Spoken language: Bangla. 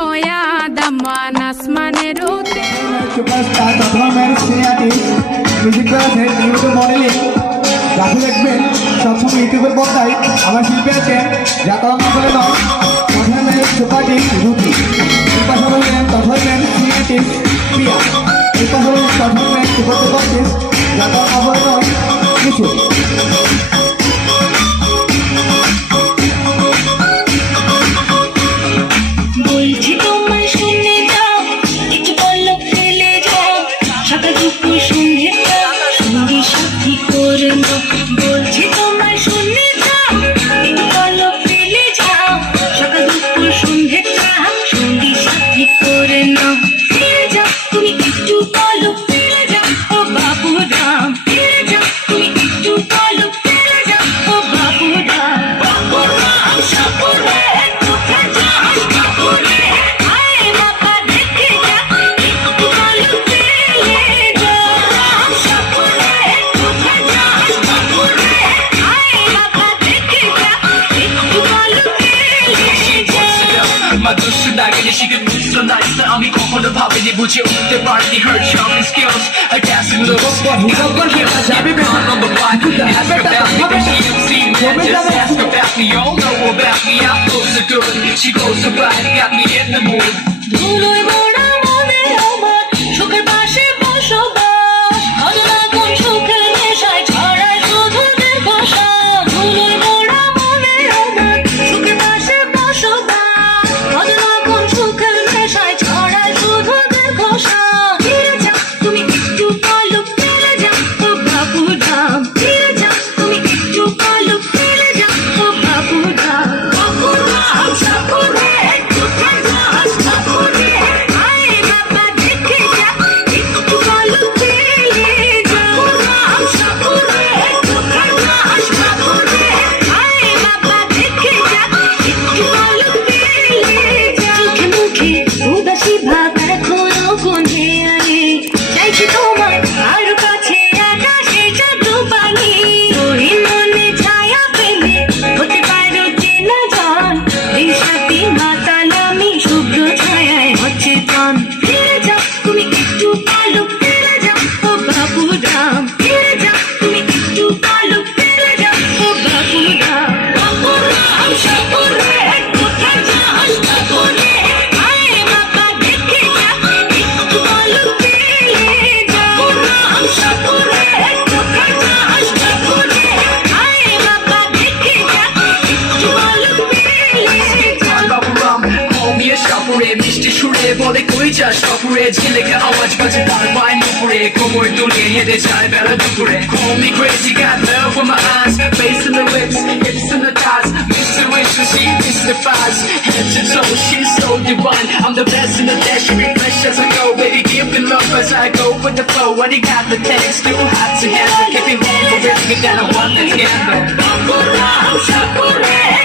আদামান আসমানের উতে সুপারস্টার পারফরম্যান্স ক্রিয়েটিভ মিউজিক করেছেন নিয়মিত মডেলিং যাকে দেখবেন সবসময় ইউটিউবের পর্দায় আমার শিল্পী আছেন যা কারণ বলে নয় পারফরম্যান্স সুপারটিভ রুটি এর পাশাপাশি পারফরম্যান্স ক্রিয়েটিভ প্রিয়া এর পাশাপাশি পারফরম্যান্স সুপার সুপারটিস্ট যা কারণ বলে নয় কিছু বলছি তোমায় শুনে যাও একটু পলক ফেলে যাও সকাল দুপুর সন্ধ্যে সঙ্গী সাথী করে নাও বলছি তোমায় শুনে যাও একটু পলক ফেলে যাও সকাল দুপুর সন্ধ্যে সঙ্গী সাথী করে নাও ফিরে যাও তুমি একটু পলক ফেলে যাও ও বাবু রাম ফিরে যাও তুমি একটু পলক ফেলে যাও ও বাবু রাম সাপুরে কোথায় যাও সাপুরে আয় বাবা দেখে যা একটু পলক ফেলে যাও সাপুরে কোথায় যাও সাপুরে আয় বাবা দেখে যা একটু পলক ফেলে যাও My দুষ্টু দাগিনী she can move so nice that আমি কখনো ভাবিনি বুঝে উঠতে পারিনি her charming skills her dancing looks যাবে বেশি number 1 ask about me but she don't see me just ask about me all know about me I'm so good she goes so bright got me in the mood ধুলোয় মোড়া মনে আমার সুখের পাশে বসবাস অজানা কোন সুখের নেশায় ছড়ায় শুধু দীর্ঘশ্বাস ধুলোয় মোড়া মনে আমার সুখের পাশে বসবাস অজানা কোন সুখের নেশায় ছড়ায় শুধু দীর্ঘশ্বাস ফিরে যাও তুমি একটু পলক ফেলে যাও ও বাবু রাম ফিরে যাও তুমি একটু পলক ফেলে যাও ও বাবু রাম সাপুরে কোথায় যাও সাপুরে আয় বাবা দেখে যা একটু পলক ফেলে যাও সাপুরে কোথায় যাও সাপুরে আয় বাবা দেখে যা একটু পলক ফেলে যাও চোখে মুখে উদাসী ভাব এখনো গন্ধে আনে চাইছি তোমার আরো কাছে আকাশে জাদু পানি ওই মনে ছায়া পেলে হতে পারো চেনা জান দিশাতি মাতাল আমি শুভ্র ছায়ায় হচ্ছে প্রাণ ফিরে যাও তুমি একটু পলক ফেলে যাও ও বাবু রাম ফিরে যাও তুমি একটু পলক ফেলে যাও ও বাবু রাম সাপুরে কোথায় যাও সাপুরে আয় বাবা দেখে যা একটু পলক ফেলে যাও সাপুরে কোথায় যাও সাপুরে আয় বাবা দেখে যা একটু পলক ফেলে যাও বাবুরাম call me a সাপুরে মিষ্টি সুরে বলে কই যাস সাপুরে ঝিলেকে আওয়াজ বাজে তার পায় নুপুরে কোমর দুলিয়ে হেঁটে যায় বেলা দুপুরে call me crazy got love with my eyes face in the lips hips in the thighs mixed with when she mystifies head to toe she's so divine I'm the best in the dash she refresh as I go baby give me love as I go with the flow when you got the text still hot together keep it warm for risk it down I want the scandal সাপুরে